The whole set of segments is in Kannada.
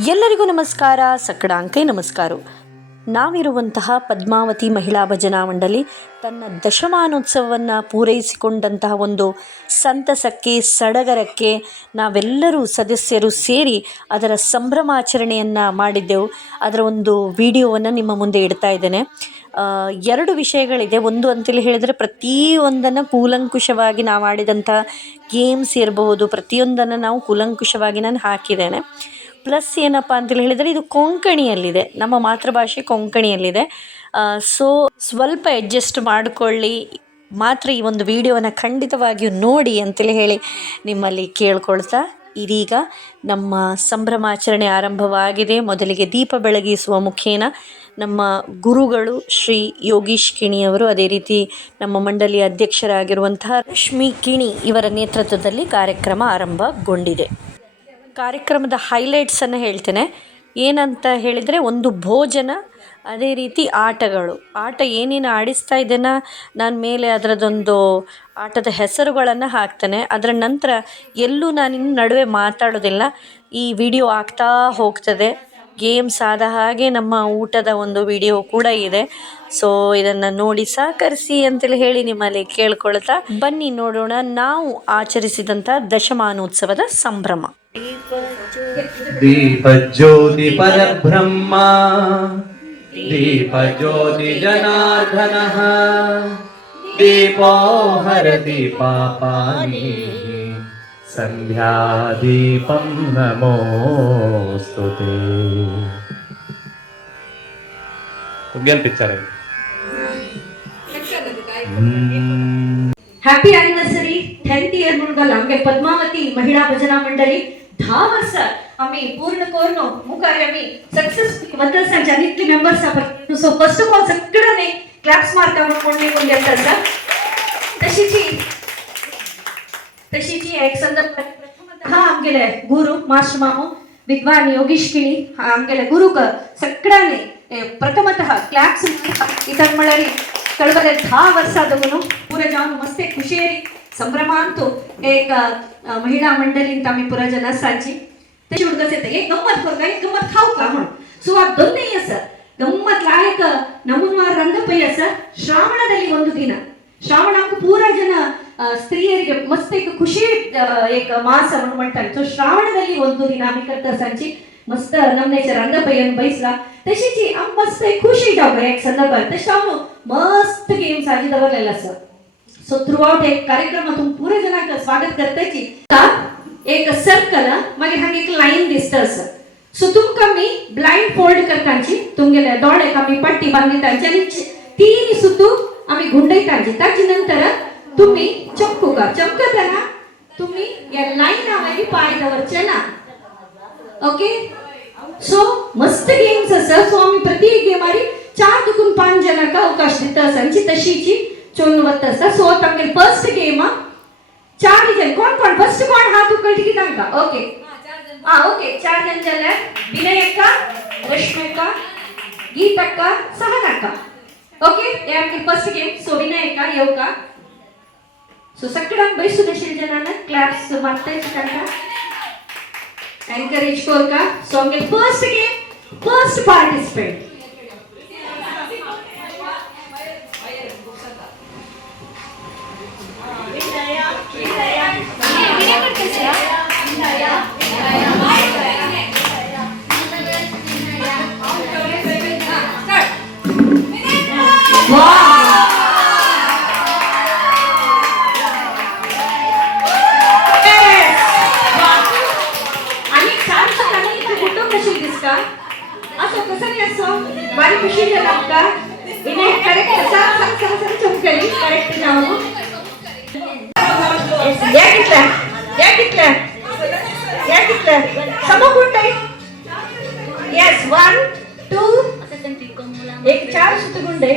ಎಲ್ಲರಿಗೂ ನಮಸ್ಕಾರ. ಸಕ್ಕಡಾಂಕೈ ನಮಸ್ಕಾರ. ನಾವಿರುವಂತಹ ಪದ್ಮಾವತಿ ಮಹಿಳಾ ಭಜನಾ ಮಂಡಳಿ ತನ್ನ ದಶಮಾನೋತ್ಸವವನ್ನು ಪೂರೈಸಿಕೊಂಡಂತಹ ಒಂದು ಸಂತಸಕ್ಕೆ, ಸಡಗರಕ್ಕೆ ನಾವೆಲ್ಲರೂ ಸದಸ್ಯರು ಸೇರಿ ಅದರ ಸಂಭ್ರಮಾಚರಣೆಯನ್ನು ಮಾಡಿದ್ದೆವು. ಅದರ ಒಂದು ವಿಡಿಯೋವನ್ನು ನಿಮ್ಮ ಮುಂದೆ ಇಡ್ತಾ ಇದ್ದೇನೆ. ಎರಡು ವಿಷಯಗಳಿದೆ. ಒಂದು ಅಂತೇಳಿ ಹೇಳಿದರೆ, ಪ್ರತಿಯೊಂದನ್ನು ಕೂಲಂಕುಷವಾಗಿ ನಾವು ಆಡಿದಂಥ ಗೇಮ್ಸ್ ಇರಬಹುದು, ಪ್ರತಿಯೊಂದನ್ನು ನಾವು ಕೂಲಂಕುಷವಾಗಿ ನಾನು ಹಾಕಿದ್ದೇನೆ. ಪ್ಲಸ್ ಏನಪ್ಪ ಅಂತೇಳಿ ಹೇಳಿದರೆ, ಇದು ಕೊಂಕಣಿಯಲ್ಲಿದೆ, ನಮ್ಮ ಮಾತೃಭಾಷೆ ಕೊಂಕಣಿಯಲ್ಲಿದೆ. ಸೊ ಸ್ವಲ್ಪ ಅಡ್ಜಸ್ಟ್ ಮಾಡಿಕೊಳ್ಳಿ, ಮಾತ್ರ ಈ ಒಂದು ವಿಡಿಯೋವನ್ನು ಖಂಡಿತವಾಗಿಯೂ ನೋಡಿ ಅಂತೇಳಿ ಹೇಳಿ ನಿಮ್ಮಲ್ಲಿ ಕೇಳ್ಕೊಳ್ತಾ, ಇದೀಗ ನಮ್ಮ ಸಂಭ್ರಮಾಚರಣೆ ಆರಂಭವಾಗಿದೆ. ಮೊದಲಿಗೆ ದೀಪ ಬೆಳಗಿಸುವ ಮುಖೇನ ನಮ್ಮ ಗುರುಗಳು ಶ್ರೀ ಯೋಗೀಶ್ ಕಿಣಿಯವರು, ಅದೇ ರೀತಿ ನಮ್ಮ ಮಂಡಳಿಯ ಅಧ್ಯಕ್ಷರಾಗಿರುವಂತಹ ರಶ್ಮಿ ಕಿಣಿ ಇವರ ನೇತೃತ್ವದಲ್ಲಿ ಕಾರ್ಯಕ್ರಮ ಆರಂಭಗೊಂಡಿದೆ. ಕಾರ್ಯಕ್ರಮದ ಹೈಲೈಟ್ಸನ್ನು ಹೇಳ್ತೇನೆ. ಏನಂತ ಹೇಳಿದರೆ, ಒಂದು ಭೋಜನ, ಅದೇ ರೀತಿ ಆಟಗಳು. ಆಟ ಏನೇನು ಆಡಿಸ್ತಾ ಇದ್ದೇನೆ ನಾನು ಮೇಲೆ ಅದರದೊಂದು ಆಟದ ಹೆಸರುಗಳನ್ನು ಹಾಕ್ತೇನೆ. ಅದರ ನಂತರ ಎಲ್ಲೂ ನಾನಿನ್ನು ನಡುವೆ ಮಾತಾಡೋದಿಲ್ಲ. ಈ ವಿಡಿಯೋ ಆಗ್ತಾ ಹೋಗ್ತದೆ. ಗೇಮ್ಸ್ ಆದ ಹಾಗೆ ನಮ್ಮ ಊಟದ ಒಂದು ವಿಡಿಯೋ ಕೂಡ ಇದೆ. ಸೊ ಇದನ್ನು ನೋಡಿ ಸಹಕರಿಸಿ ಅಂತೇಳಿ ಹೇಳಿ ನಿಮ್ಮಲ್ಲಿ ಕೇಳ್ಕೊಳ್ತಾ, ಬನ್ನಿ ನೋಡೋಣ ನಾವು ಆಚರಿಸಿದಂಥ ದಶಮಾನೋತ್ಸವದ ಸಂಭ್ರಮ. ದೀಪಜ್ಯೋತಿ ಪರಬ್ರಹ್ಮ, ದೀಪಜ್ಯೋತಿ ಜನಾರ್ದನಃ, ದೀಪೋ ಹರತಿ ಪಾಪಾನಿ, ಸಂಧ್ಯಾ ದೀಪಂ ನಮೋಸ್ತುತೇ. तुमगेल पिक्चर है. हॅपी ॲनिव्हर्सरी 10th इयर म्हणून आमगे पद्मावती महिला भजना मंडळी 10 वर्ष आम्ही पूर्ण करून मुखारी आम्ही सक्सेसफुली बद्दल सांगितली मेंबर्स आपण. सो फर्स्ट ऑफ ऑल सगळ्यांनी क्लॅप्स मारता म्हणून बोलले असतात. तशीची एक संदर्भ हा आमगेले गुरु मास्टर मामू विद्वान योगीश किणी आमगेले गुरु क सगळ्यांनी प्रथमतः क्लॅप्स इतर मंडळी कळवले 10 वर्षादवनु पुरे जाऊन मस्त खुशेरी संभ्रमांतू एक महिला मंडळींत आम्ही पुरा जन सांची तशी हुडकस येते. एक गंमत करता, एक गंमत खाऊ का म्हणून. सो ಆ ದೊನ್ನೆ ಅಸ ಗಮ್ಮತ್ ಲಾಯಕ ನಮ್ಮನ್ನ ರಂಗಪೈ ಅಸ. ಶ್ರಾವಣದಲ್ಲಿ ಒಂದು ದಿನ, ಶ್ರಾವಣಕ್ಕೂ ಪೂರ ಜನ ಸ್ತ್ರೀಯರಿಗೆ ಮಸ್ತ್ एक ಖುಷಿ एक ಮಾಸ म्हणतात. सो ಶ್ರಾವಣದಲ್ಲಿ ಒಂದು ದಿನ आम्ही करता सांची मस्त नमनेच्या ರಂಗಪೈಯನ್ನು ಬೈಸ್ಲಾ. तशीची आम मस्त खुशी जाऊ एक संदर्भ तशावनु मस्त गेम्स आजिदवरलेला सर. सो थ्रू आउट एक कार्यक्रमातून पुरे जनांक स्वागत करताची एक सर्कल मागीर हांगा एक लाईन दिसता सर. सो तुमकां मी ब्लाइंड फोल्ड करतांची, तुमगेले दोळ्याक आमी पट्टी बांदितांची आनी 3 सुतू आमी गुंडयतांची. ताचे नंतर तुम्ही चमकुका चमकतना तुम्ही या लाईन आवारी पाय दवरचे ना. ओके. सो मस्त गेम्स आसा. सो आम्ही प्रत्येक गेमारी 4 दुकून 5 जनांक अवकाश दिता आसांची. तशीची चोन वत आसा. सो तांगे फर्स्ट गेम 4 जन कोण फर्स्ट कोण हात उकळटी की तांका. ओके. ओके 4 जन जाल्यार विनयक्क, रश्मिक्क, गीतक्क, सहनक्क. ओके. हे आमगे फर्स्ट गेम. सो विनयक्क येवका. सो सगळ्यांक बैसून आशिल्ल्या जनांना क्लॅप्स मारतायची तांकां एनकरेज करका. सो आमगे फर्स्ट गेम, फर्स्ट पार्टिसिपेंट बारी खुशी आपका इन्हें करेक्ट साथ चमकली करेक्ट जाओ. या कितला समकुंडे. यस 1 2 एक 4 सुतगुंडे.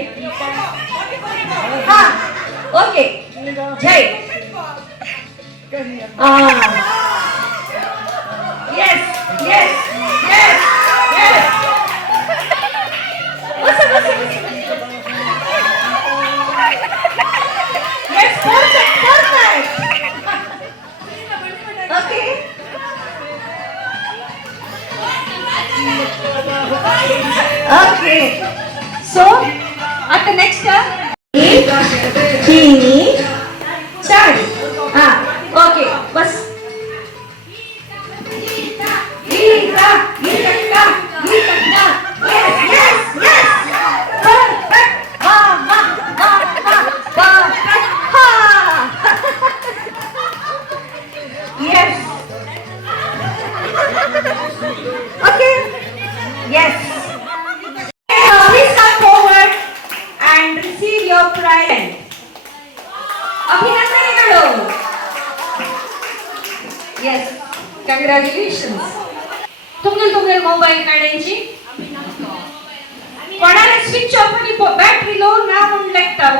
हाँ ओके. जय yes yes yes yes. Yes, perfect, perfect. Okay. Okay. So, at the next chini chai. Okay. Bas. Geeta, Geeta. Yes, yes, yes. Perfect. Perfect. Ha. Yes. Okay. Yes. Please come forward and receive your prize. ಅಭಿನಂದನೆಗಳು. Yes. Congratulations. तुम्गल मोबाइल काढायची. कोणाला स्विच ऑफ आणि बॅटरी लो ना म्हणून लागताव.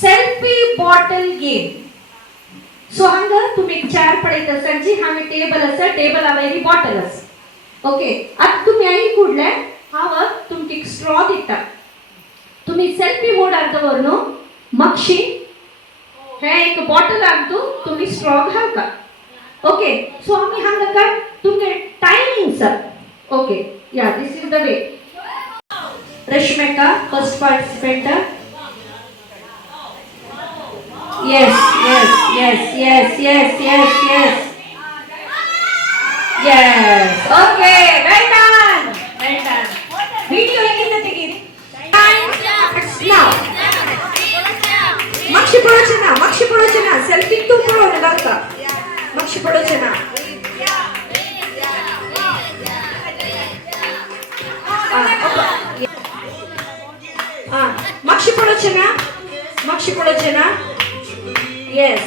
Selfie bottle game. सो हांग तुम्ही चार पडयत आसाची हांगा टेबल आसा टेबल वयली बॉटल आसा. ओके आता तुम्ही आई कुडले हांव तुमका एक स्ट्रॉ दिता. तुम्ही सेल्फी मोडार दवरून मागशी हे एक बॉटल आणतो तुम्ही स्ट्रॉ घालता. ओके सो आम्ही हांगा काय तुमगे टायमिंग सर. ओके या this is the way. Rashmika first participant. Yes. Okay, well done. Video ಎಲ್ಲಿಂದ ತೆಗೀರಿ? Now. ಮಕ್ಷಿ ಪಡೋಚನ ಸೆಲ್ಫಿ ತು ಪಡೋಣ ದಾತ. ಮಕ್ಷಿ ಪಡೋಚನ. ಮಕ್ಷಿ ಪಡೋಚನ. Yes.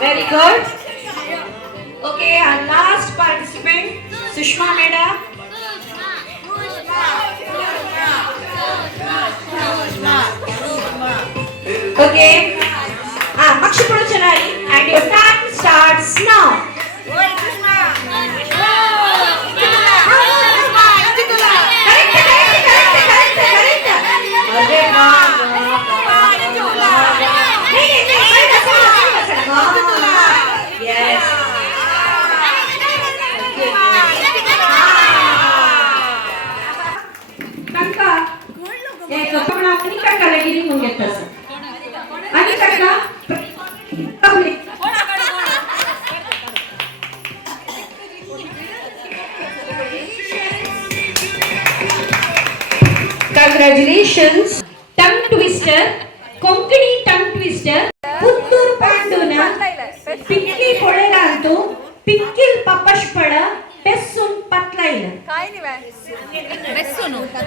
Very good. Okay, our last participant, Sushma Meda. Okay. Makshi Pudachanari, and your time starts now. Congratulations. Tongue twister, Konkani tongue twister. Puttur Panduna, Pikli Poderantu, Pikil Papashpada, Pessun Patlaina.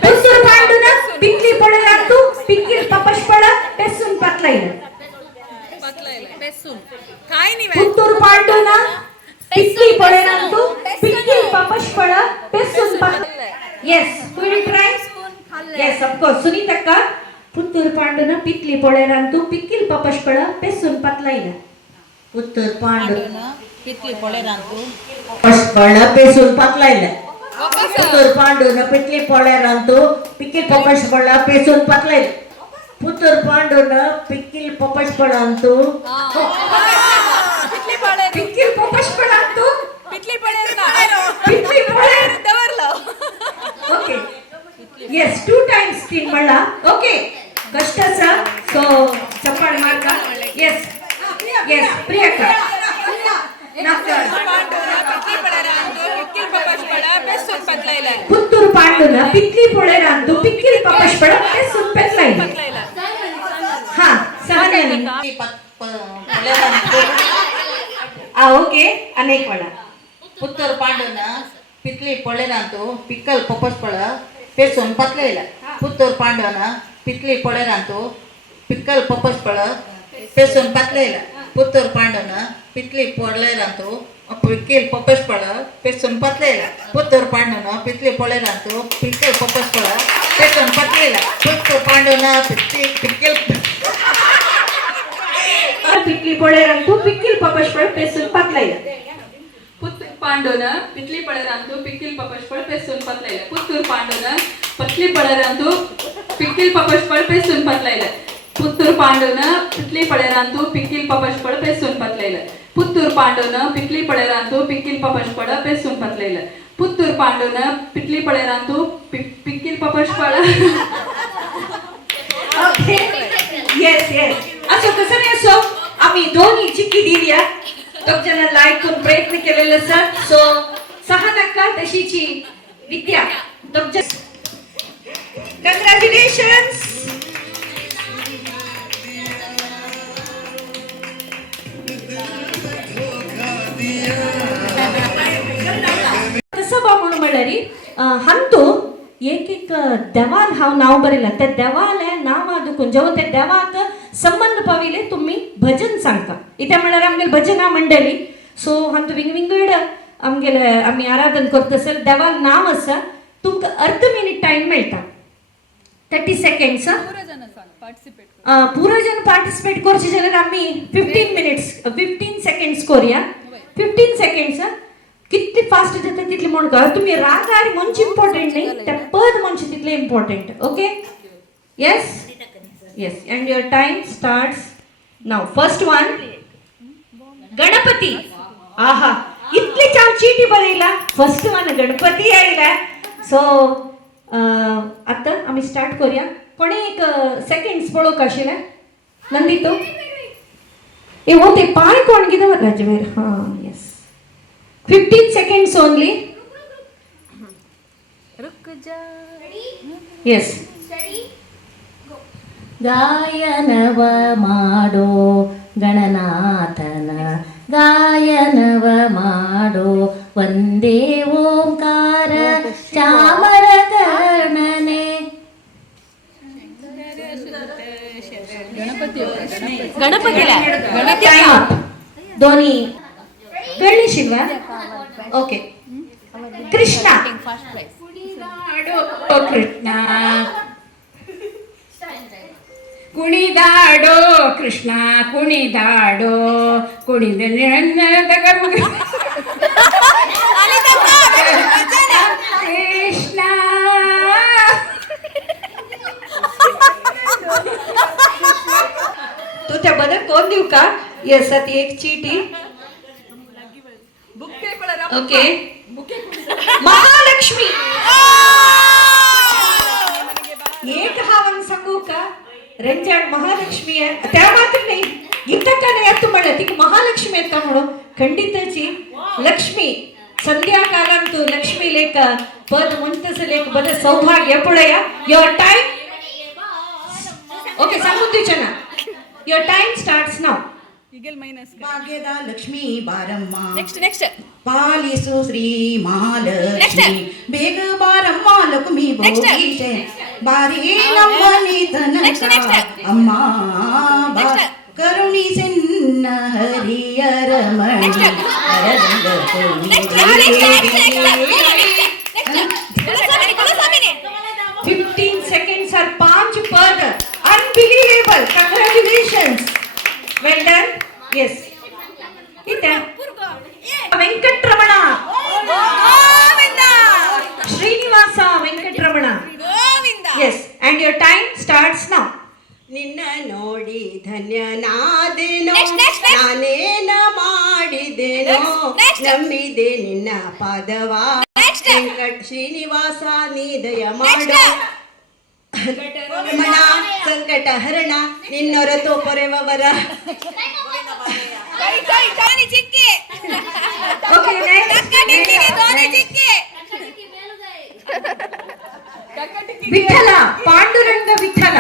Puttur Panduna, Pikli Poderantu, Pikil Papashpada, Pessun Patlaina. Puttur Panduna, Pikli Poderantu, Pikil Papashpada, Pessun Patlaina. Yes, who will try? Yes, of course. Sunitaka, Puttur Panduna, Pikli Poderantu, Pikil Papashpada, Pessun Patlaina. Puttur Panduna, Pikli Poderantu, Papashpada, Pessun Patlaina. Puttur Panduna, Pikli Poderantu, Pikil Papashpada, Pessun Patlaina. Puttur Panduna, Pikil Papashpadantu, Pikil Papashpadantu, Pikli Poderantu. Okay. Yes, 2 times team mala. Okay. Kashta sir. So, chappad marka. Yes, Priyaka. Puttur Panduna, Pikli Poderantu, Pikil Papashpada, Pessun Patlaina. Ha, Sahanani. Okay. Anek wala. Puttur Panduna, Pikli Poderantu, Pikil Papashpada, Pessun Patlaina. Puttur Panduna, Pikli Poderantu, Pikil Papashpada, Pessun Patlaina. Puttur Panduna, Pikli Poderantu, Pikil Papashpada, Pessun Patlaina. Puttur Panduna, Pikli Poderantu, Pikil Papashpada, Pessun Patlaina. Puttur Panduna, Pikil Pikli Poderantu, Pikil Papashpada, Pessun Patlaina. पांडून पितली पळरांतू पिकील पपशपळ पेसून पतलायले Puttur पांडून पतली पळरांतू पिकील पपशपळ पेसून पतलायले पुत्तूर पांडून पितली पळरांतू पिकील पपशपळ पेसून पतलायले पुत्तूर पांडून पिकली पळरांतू पिकील पपशपळ पेसून पतलायले पुत्तूर पांडून पितली पळरांतू पिकील पपशपळ ओके येस येस असो कसं नाही असो आम्ही दोन्ही चिक्की दिल्या दोघ जण लाईक करून प्रयत्न केलेले सर सो 6 नक्का तशीची विद्या दोघ जण कंग्रॅच्युलेशन्स कसं बा म्हणून म्हणल्यारी हंतू एक एक देवाल हांव नाव बरयला त्या देवाले नांव आदुकून जेव्हा त्या देवाक संबंध पाविले तुम्ही भजन सांगता इथे म्हणल्यार आमगेली भजना मंडळी सो हंतू विंगड आमगेले आम्ही आराधन करता सर देवाल नाव आसा तुमकां अर्ध मिनिट टाइम मेळटा 30 सेकंड्स पुरो जन पार्टिसिपेट करचे जाल्यार आमी 15 सेकंड्स करूया 15 सेकंड्स कितली फास्ट जाता तितली म्हणून तुम्ही रागार मंच इम्पॉर्टंट नाही त्या पद मंच तितले important okay yes yes and your time starts now first one Ganpati आहा इतली चाव चीटी बरयला फर्स्ट वन गणपती आयला सो आता आम्ही स्टार्ट करूया कोणी एक सेकंड्स पळोवंक आशिल्ले नंदितो ए हो ते पाय कोण कितें राजवीर हा येस 15 seconds only. Yes. ಗಾಯನವ ಮಾಡೋ ಗಣನಾಥನ ಗಾಯನವ ಮಾಡೋ ವಂದೇ ಓಂಕಾರ ಚಾಮರ ಗಣನೆ गणपती दोन्ही गणेशिल्वा ओके कृष्ण कृष्ण ಕುಣಿದಾಡೋ ಕೃಷ್ಣ ಕುಣಿದಾಡೋ ಕುಣಿದ ಕೃಷ್ಣ तू त्या बदल कोण देऊ का येस ती एक चीटी ओके महालक्ष्मी एक हावन सांगू का रंजन महालक्ष्मी आहे त्या मात्र नाही इतकाने येतो म्हणलं ती महालक्ष्मी आहेत का म्हणून खंडितची लक्ष्मी संध्याकाळंतू लक्ष्मी लेख पद म्हणतस लेख बद सौभाग्य पुढया युअर टाइम ओके सांगू तुझ्या ना युअर टाइम स्टार्ट्स नाउ ಭಾಗ್ಯದ ಲಕ್ಷ್ಮೀ ಬಾರಮ್ಮ ನೆಕ್ಸ್ಟ್ ಪಾಲಿಸು ಶ್ರೀ ಮಹಾಲಕ್ಷ್ಮಿ ಬೇಗ ಬಾರಮ್ಮ ಲಕ್ಷ್ಮೀ ಭೋಗೀಶೆ ಬಾರಿ ನಮ್ಮ ನೀತನಕ ಅಮ್ಮ ಕರುಣಿಸೆನ್ನ ಹರಿಯರ ಮಣಿ ಅರರಂಗ Fifteen seconds are 5 पद unbelievable congratulations well done yes इथे Venkataramana Srinivasa Venkataramana yes and your time starts now ನಿನ್ನ ನೋಡಿ ಧನ್ಯನಾದೆನೋ ನಾನೇನ ಮಾಡಿದೆನೋ ನಂಬಿದೆ ನಿನ್ನ ಪಾದವ ವೆಂಕಟ ಶ್ರೀನಿವಾಸ ನೀ ದಯ ಮಾಡು ರಮಣ ಸಂಕಟ ಹರಣ ನಿನ್ನೊರತು ಪೊರೆವವರ okay next ವಿಠಲ ಪಾಂಡುರಂಗ ವಿಠಲ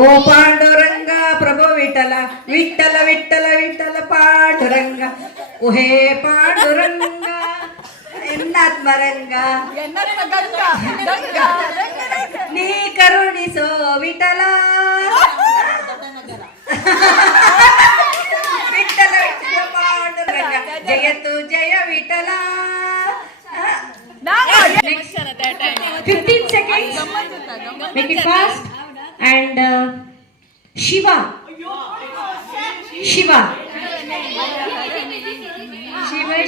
ಓ ಪಾಂಡುರಂಗ ಪ್ರಭು ವಿಠಲ ವಿಠಲ ವಿಠಲ ವಿಠಲ ಪಾಂಡುರಂಗ ಓಹೇ ಪಾಂಡುರಂಗ ಎನ್ನಾತ್ಮರಂಗ ನೀ ಕರುಣಿಸೋ ವಿಠಲ ವಿಠಲ ವಿಠಲ ಪಾಂಡುರಂಗ ಜಯತು ಜಯ Vittala 15 seconds make it fast and Shiva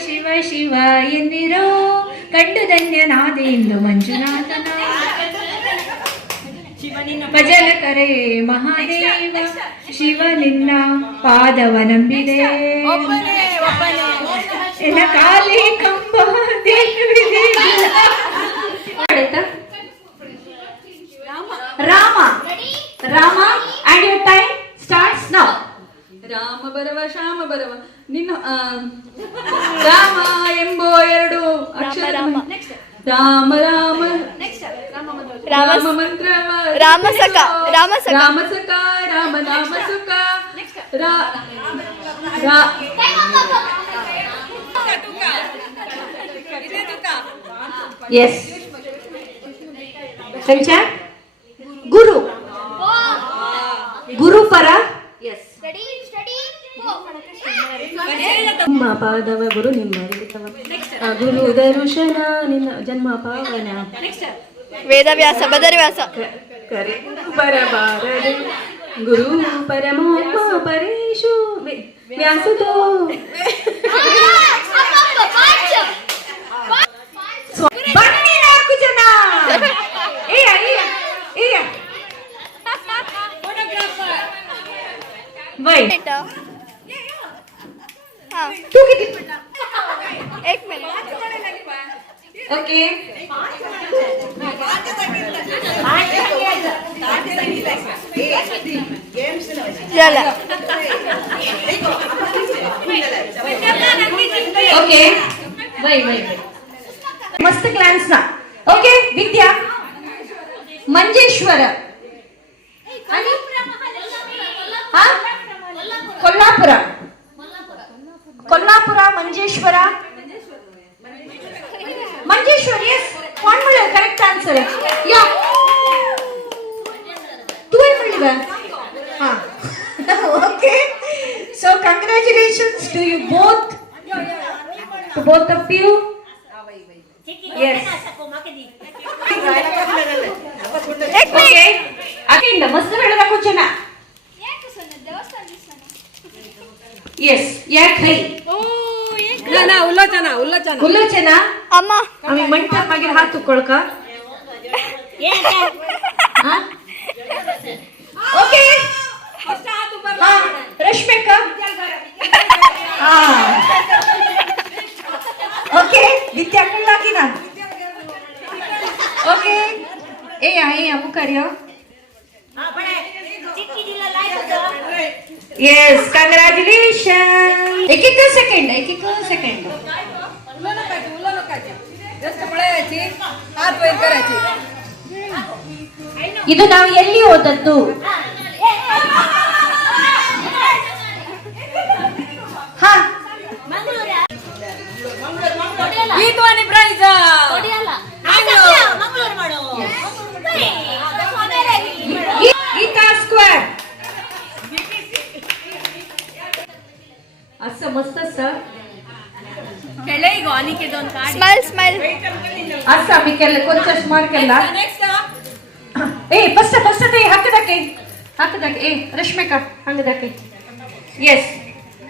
Shiva Shiva ಎಂದಿರೋ ಕಂಡು ಧನ್ಯನಾದೆಂದು ಮಂಜುನಾಥನ ಭಜನ ಕರೆ ಮಹಾದೇವ ಶಿವ ನಿನ್ನ ಪಾದವ ನಂಬಿದೆ ಎನ್ನ ಕಾಲಿ ಕಂಬ ದೇವಿದೆ. Rama Rama and your time starts now. Rama ಬರವ Shyama ಬರವ ನಿನ್ನ ರಾಮ ಎಂಬೋ ಎರಡು ಅಕ್ಷರ ರಾಮ ರಾಮ ರಾಮ ಮಂತ್ರ ರಾಮ ಸಖ ರಾಮ ಸಖ ರಾಮ ನಾಮ ಸುಖ Yes. Sancha? Guru. Guru para? Yes. ನಿಮ್ಮ ಪಾದವ ಗುರು ನಿಮ್ಮ ಗುರು ದರುಶನ ನಿನ್ನ ಜನ್ಮ ಪಾವನ ವೇದವ್ಯಾಸ ಬದರಿವ್ಯಾಸ ಕರೆ ಬರಬಾರದು ಗುರು ಪರಮಾತ್ಮ ಪರೇಶು ವ್ಯಾಸದೋ ಬನ್ನಿ 4 ಜನ. वय तू किती एक मिनिट ओके ओके वय मस्त क्लास ना ओके विद्या मंजेश्वर आणि कोल्हापुर कोल्हापुर मंजेश्वर मंजेश्वर यस कोण म्हणलं करेक्ट आन्सर या तू आहे म्हणली हां okay so congratulations to you both of you yes okay अकिंड मस्त ಹೇಳಿದ ಕುಚನ येस या खरी ना उल्लोचना उल्लोचना उल्लोचना अम्मा आम्ही म्हणतात मागे हात उकळ का ओके रश्मिका ओके विद्या कुल्ला की ना ओके ए आहे अमुकार्य येस कंग्रॅच्युलेशन एक सेकंड जस्ट पळायची हात वर करायची ಇದು ನಾವು ಎಲ್ಲಿ ಓದದ್ದು ಹಾ ಈ ಧ್ವನಿ ಪ್ರೈಸ್ गीता स्क्वेअर असं मस्त सर स्माइल असं मी केलं कोणत्या स्मार्ट केला ए फस्ट ते हाकदाके ए रश्मिका हंगदाके येस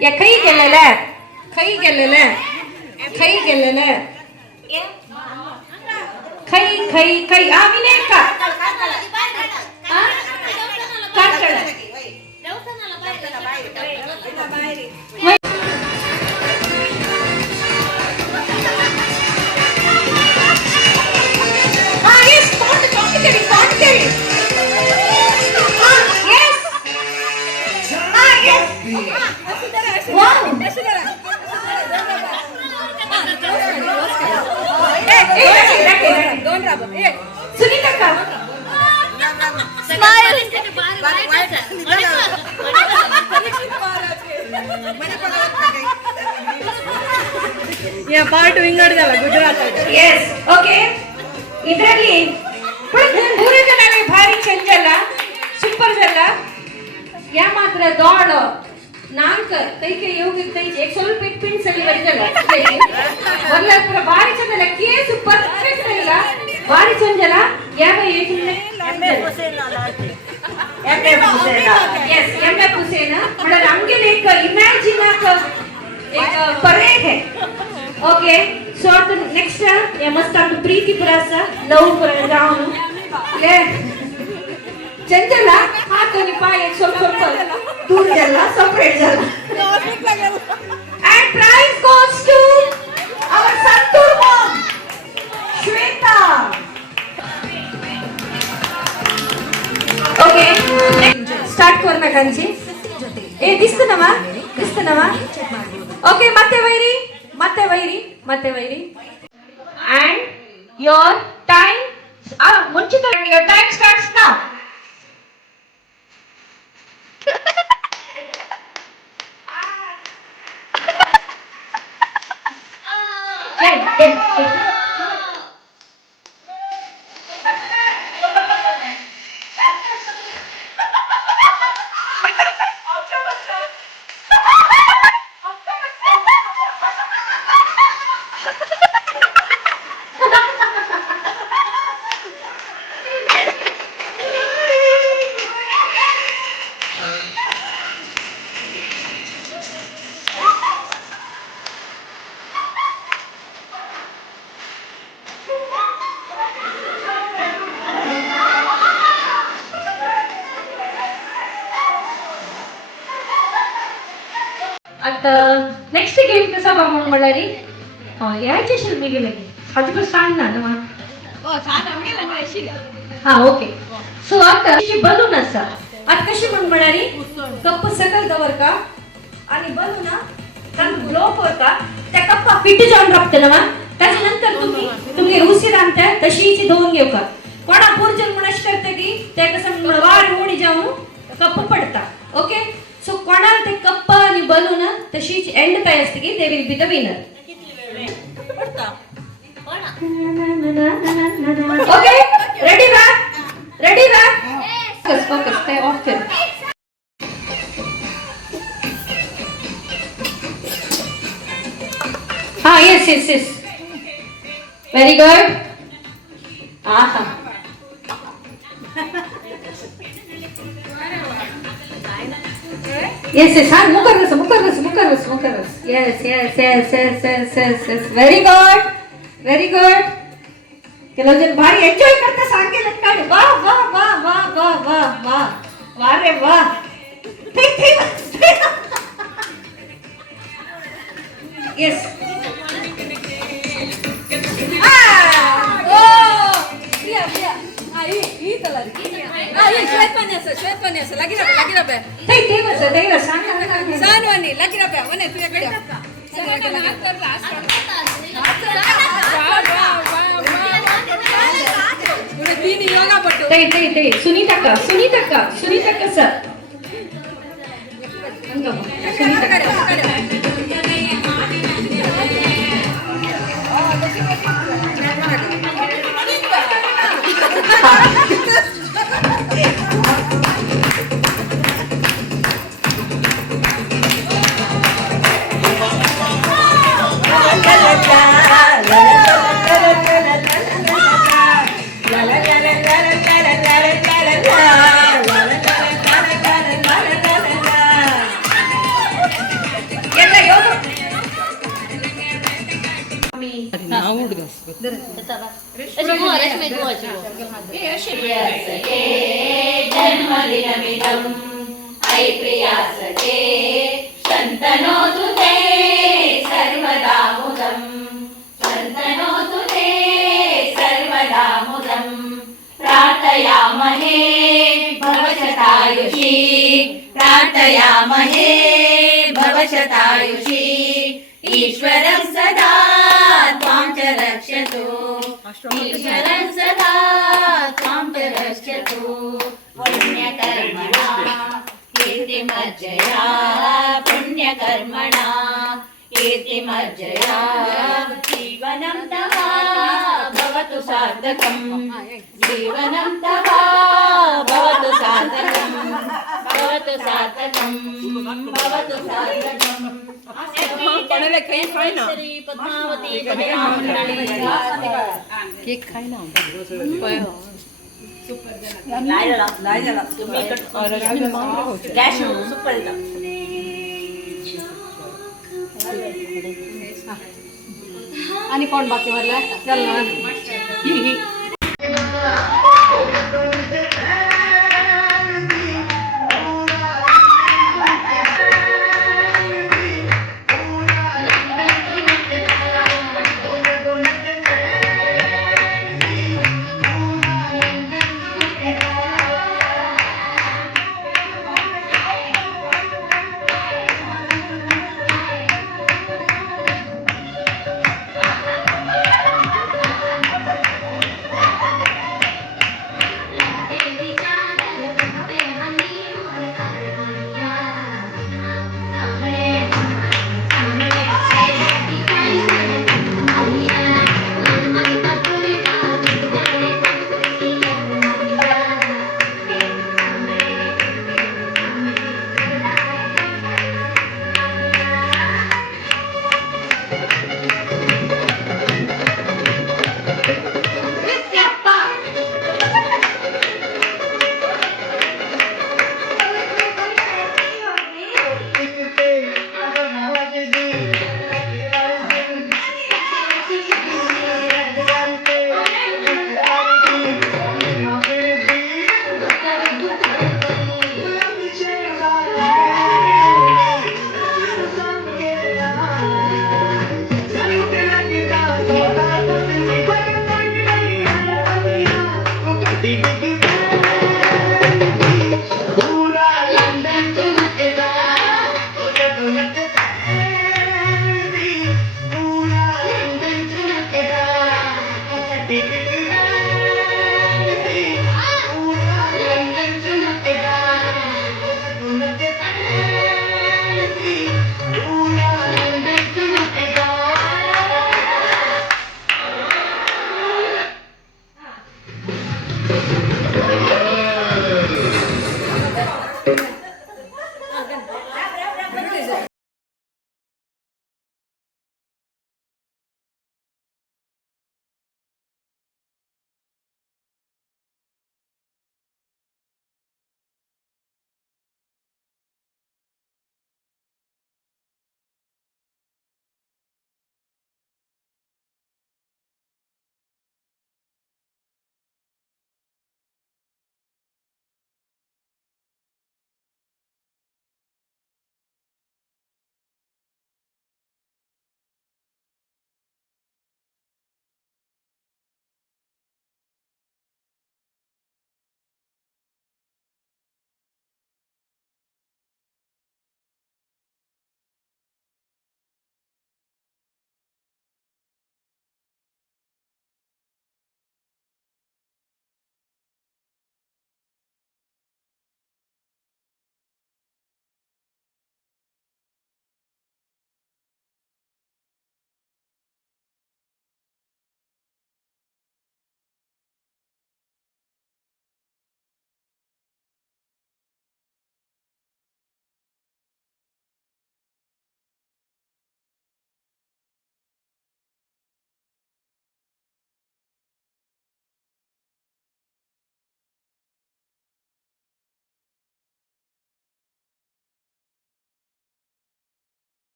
या खई गेलेलं खई आम्ही नाही का सुनीता का या पार्ट विंगड झाला गुजरात येस ओके ಇದರಲ್ಲಿ ಮೂರು ಜನನೇ ಭಾರಿ ಚೇಂಜ್ ಅಲ್ಲ ಸೂಪರ್ ಅಲ್ಲ ಯಾ ಮಾತ್ರ ದೊಡ್ಡ ನಾಲ್ಕ ಕೈಗೆ ಯೋಗಿಕ್ ಕೈ एक ಸ್ವಲ್ಪ ಪಿನ್ಸ್ ಅಲ್ಲಿ ಬರ್ತಲ್ಲ ಒಳ್ಳೆ ಪೂರ ಭಾರಿ ಚಂದ ಅಲ್ಲ ಕೇಸ್ ಪರ್ಫೆಕ್ಟ್ ಅಲ್ಲ ಭಾರಿ ಚೇಂಜ್ ಅಲ್ಲ ಯಾವ ಏಕಿಲ್ಲ M F Husain yes M F Husain ಬಡ ನಮಗೆ ಲೇಕ ಇಮ್ಯಾಜಿನ್ ಆಕ एक परेड है. ओके, सो आता नेक्स्ट हे मस्त आमचं प्रीतीपुराचा लवकर जाऊन ले चंचला हात आणि पाय एक सोप दूर झाला सेपरेट झाला. And prize goes to our Santur mom, Shweta. Okay, start कर ना कांची. ए दिसतं ना? Okay, ಮತ್ತೆ ವೈರಿ. And your time, ಮುಂಚಿತ your time starts now. आता नेक्स्ट गेम कसा बघून मला रे यायचे शिल मी गेले हजू सांग ना हा ओके. सो आता कशी बलून असा आता कशी म्हण म्हणारी कप्प सकल दवर का आणि बलून ग्लोब होता त्या कप्पा पिटी जाऊन राखते ना त्याच्यानंतर तुम्ही उशीर आणत्या तशीची दोन घेऊ का कोणा पूर्जन म्हणून करते की ते कसं वार मोडी जाऊन कप्प पडता. ओके, सो कोणाला ते कप्पा आणि बलून तशीच एंड काय असते की they will be the winner. Okay, ready back focus काय ऑफ कर. हा येस व्हेरी गुड. आहा yes हाँ मुकर्रस yes very good चलो जन भारी एंजॉय करता सांगे लटकाडे वाह रे वाह yes सुनीता सर जन्मदिनमिदम् ऐ प्रियासखे शन्तनोतु ते सर्वदा मुदम् शन्तनोतु ते सर्वदा मुदम् प्रार्थयामहे भवशतायुषी प्रार्थयामहे भवशतायुषी ईश्वरं सदा त्वां च रक्षतु ईश्वरं सदा त्वां च रक्षतु पुण्यकर्मणा कीर्तिमज्जया पुण्यकर्मणा कीर्तिमज्जया जीवनं तव भवतु सार्थकं जीवनं तव भवतु सार्थकं भवतु सार्थकं भवतु सार्थकं श्री पद्मावती केक खाय ना सुपर आणि कोण बाकी म्हणला चल ना ही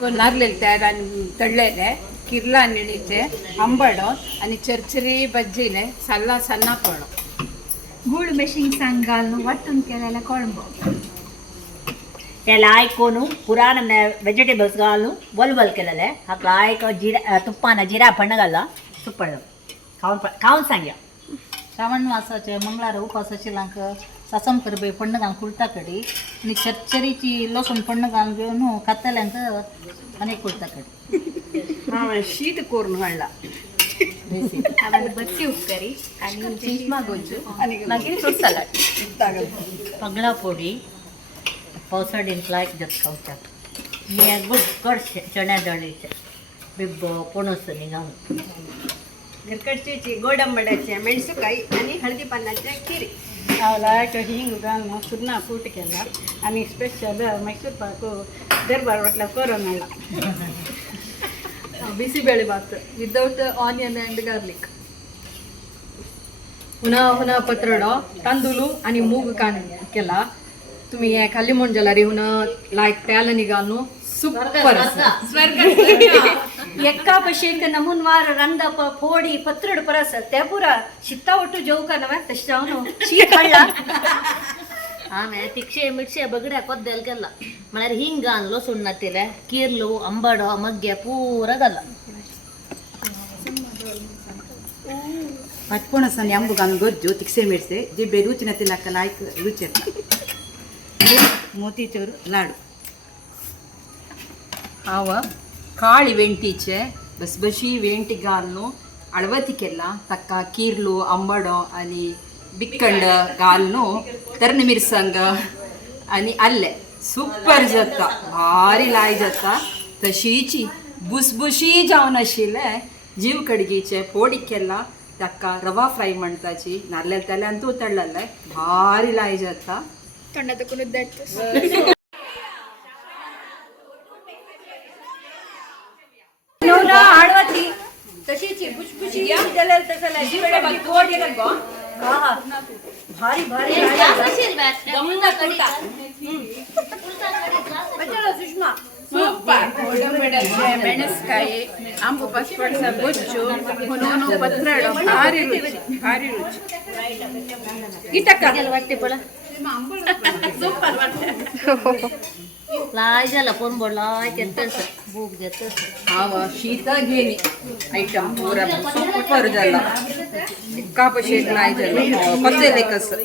नारलेले तयार आणि तळलेले किरला निळीचे आंबड आणि चरचरी बज्जीले सल्ला सन्ना पडो गूळ मेशिंग सांगाल वाटून केलेला कोळंबो त्याला आयकोनू पुराण वेजिटेबल्स घालून वलवल केलेले हाका आयक जिरा तुप्पान जिरा फण्ण घाला सुपड खाऊन सांगया श्रावण मासाचे मंगळार उपासाचे लांक सासम करबे पण्ण घालून कुर्ता कडी आणि चरचरीची लसूण पण्ण घालून घेऊन खातल्यांक अनेक कुर्ता कडी शीत करून हाडला आम्हाला बच्ची उपकारी आणि चिंचमा गोंजू मागीर फ्रूट सलाड पगडा पोडी पावसाळींत लायक जात खावच्याक हे गुड चण्या डाळीचे बिब्बो पणस घालून घरकडची गोड आंबड्याचे मेणसुकाई आणि हळदी पानाचे खिरी हांव लायक हिंग घालून सुरना कूट केला आणि स्पेशल मैसूर पाक दरबार वाटला करून हाडला बिसिಬೇಳೆ भात विदाउट ऑनियन अँड गार्लिक हुना पत्रडो तांदूळ आणि मूग कान केला तुम्ही हे खाली म्हण जाल्यार हुना लायक तेल आनी घालून सुपर एका भशेन नमुनवार ರಂದಪ फोडी पत्रड परस ते पुरा शित्ता ಒಟ್ಟು ಜೋಕ ನವ तशें जावन शीत हाडला ಆಮೇಲೆ ತಿಕ್ಷೆ ಮಿರ್ಚೆ ಬಗಡ್या ಕೊದ್ದೆಲ್ ಕೆಲ್ಲ म्हळ्यार हिंग घालून लसूण नातेले कीर्लू आंबाडो मग्गे पूरा घाला पचपणस आणि आंबू घालून गोज्जू तिकसे मिरसे जिबे रुची नसलेला लायक रुची येता मोतीचूर लाडू हांव काळी वेंटीचे बसबशी वेंटी घालून अळवती केला ताका कीर्लू आंबाडो आणि बिक्कंड घालून तर्ण मिरसांग आणि आल्ले सुपर जाता भारी लाय जाता तशीची बुसबुशी जावन आशिल्ले जीव कडगीचे फोडी केला ताका रवा फ्राय म्हणटाची नाल्ले तेल्यान तूं तळ्ळले भारी लाय जाता नवरा आडवती तशीची बुशबुशी जाल्यार तसला जीव कडगी गोड येता गो हा भारी भारी बच्चलो सुषमा ಮೆಣಸ್ಕಾಯಿ ಅಂಬು ಪಸ್ಪಡ್ಸ ಗೊಜ್ಜು ಹುನೂನು ಪತ್ರಡು ಭಾರಿ ರುಚಿ ಇಟಕ वाटते पडा लाय झाला पण बोलाय येतच भूक देतच हाव शीत घेणी आयटम पूरा सुपर जाला एका पशेक लाय झालं पचेले कसं